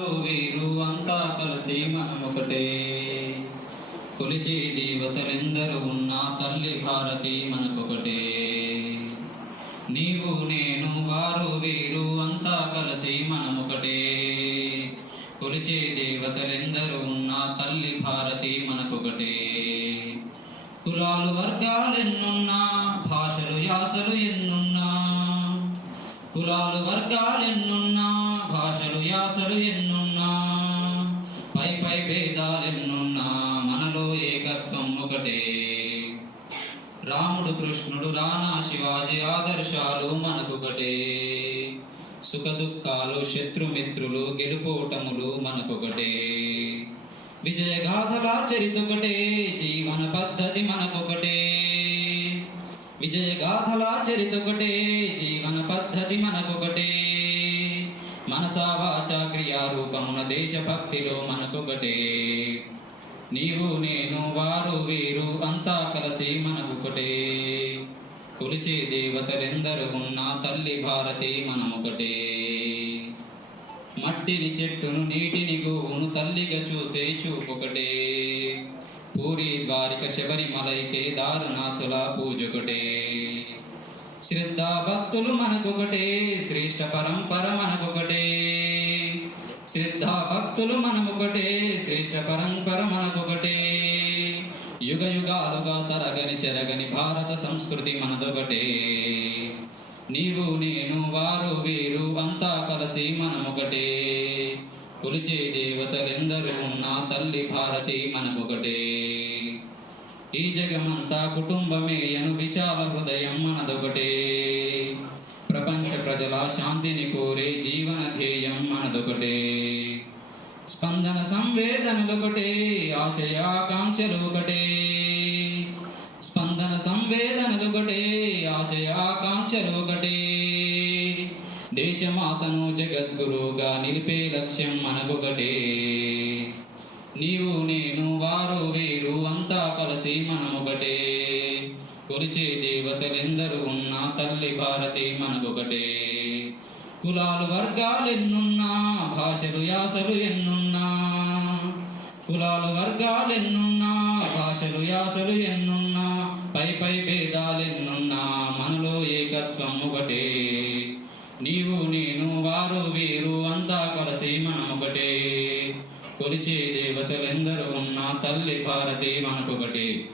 వీరు అంతా కలిసి మనమొకటే. ఒకటే కొలిచే దేవతలెందరూ ఉన్న తల్లి భారతి మనకొకటే. నీవు నేను వారు వీరు అంతా కలిసి మనమొకటే. ఒకటే కొలిచే దేవతలెందరూ ఉన్న తల్లి భారతి మనకొకటే. కులాలు వర్గాలెన్నున్నా భాషలు యాసలు ఎన్నున్నా కులాలు వర్గాలెన్నున్నా భాషలు యాసలు ఎన్నున్నా పై పై భేదాలెన్నున్నా మనలో ఏకత్వం ఒకటే. రాముడు కృష్ణుడు రానా శివాజీ ఆదర్శాలు మనకొకటే. సుఖ దుఃఖాలు శత్రుమిత్రులు గెలుపోటములు మనకొకటే. విజయగాథల చరితొకటే జీవన పద్ధతి మనకొకటే. విజయగాథలా చరితొకటే జీవన పద్ధతి మనకొకటే. మనసా వాచా క్రియారూపమున దేశభక్తిలో మనకొకటే. నీవు నేను వారు వీరు అంతా కలిసి మనకొకటే. కొలిచే దేవతలెందరూ ఉన్న తల్లి భారతి మనమొకటే. మట్టిని చెట్టును నీటిని గోవును తల్లిగా చూసే చూపొకటే. పూరి ద్వారిక శబరిమలై కేదారునాథుల పూజొకటే. శ్రద్ధా భక్తులు మనకొకటే శ్రేష్ట పరంపర మనకొకటే. శ్రద్ధా భక్తులు మనమొకటే శ్రేష్ట పరంపర మనకొకటే. యుగ యుగాలుగా తరగని చెరగని భారత సంస్కృతి మనదొకటే. నీవు నేను వారు వీరు అంతా కలిసి మనమొకటే. కొలిచే దేవతలెందరూ నా తల్లి భారతి మనకొకటే. ఈ జగమంతా కుటుంబమే అను విశాల హృదయం మనదొకటే. ప్రపంచ ప్రజల శాంతిని కోరే జీవన ధ్యేయం మనదొకటే. స్పందన సంవేదనలొకటే ఆశయాకాంక్షలొకటే. స్పందన సంవేదనలొకటే ఆశయాకాంక్షలొకటే. దేశమాతను జగద్గురుగా నిలిపే లక్ష్యం మనకొకటే. నీవు నేను వారు వీరు అంతా కలిసి మనమొకటే. కొలిచే దేవతలెందరూ ఉన్న తల్లి భారతి మనకొకటే. కులాలు వర్గాలెన్నున్నా భాషలు యాసలు ఎన్నున్నా. కులాలు వర్గాలెన్నున్నా భాషలు యాసలు ఎన్నున్నా. పై పై భేదాలెన్నున్నా మనలో ఏకత్వం ఒకటే. నీవు నేను వారు వీరు అంతా కలిసి మనమొకటే. కొలిచే దేవతలెందరూ ఉన్న తల్లి భారతి మనకొకటే.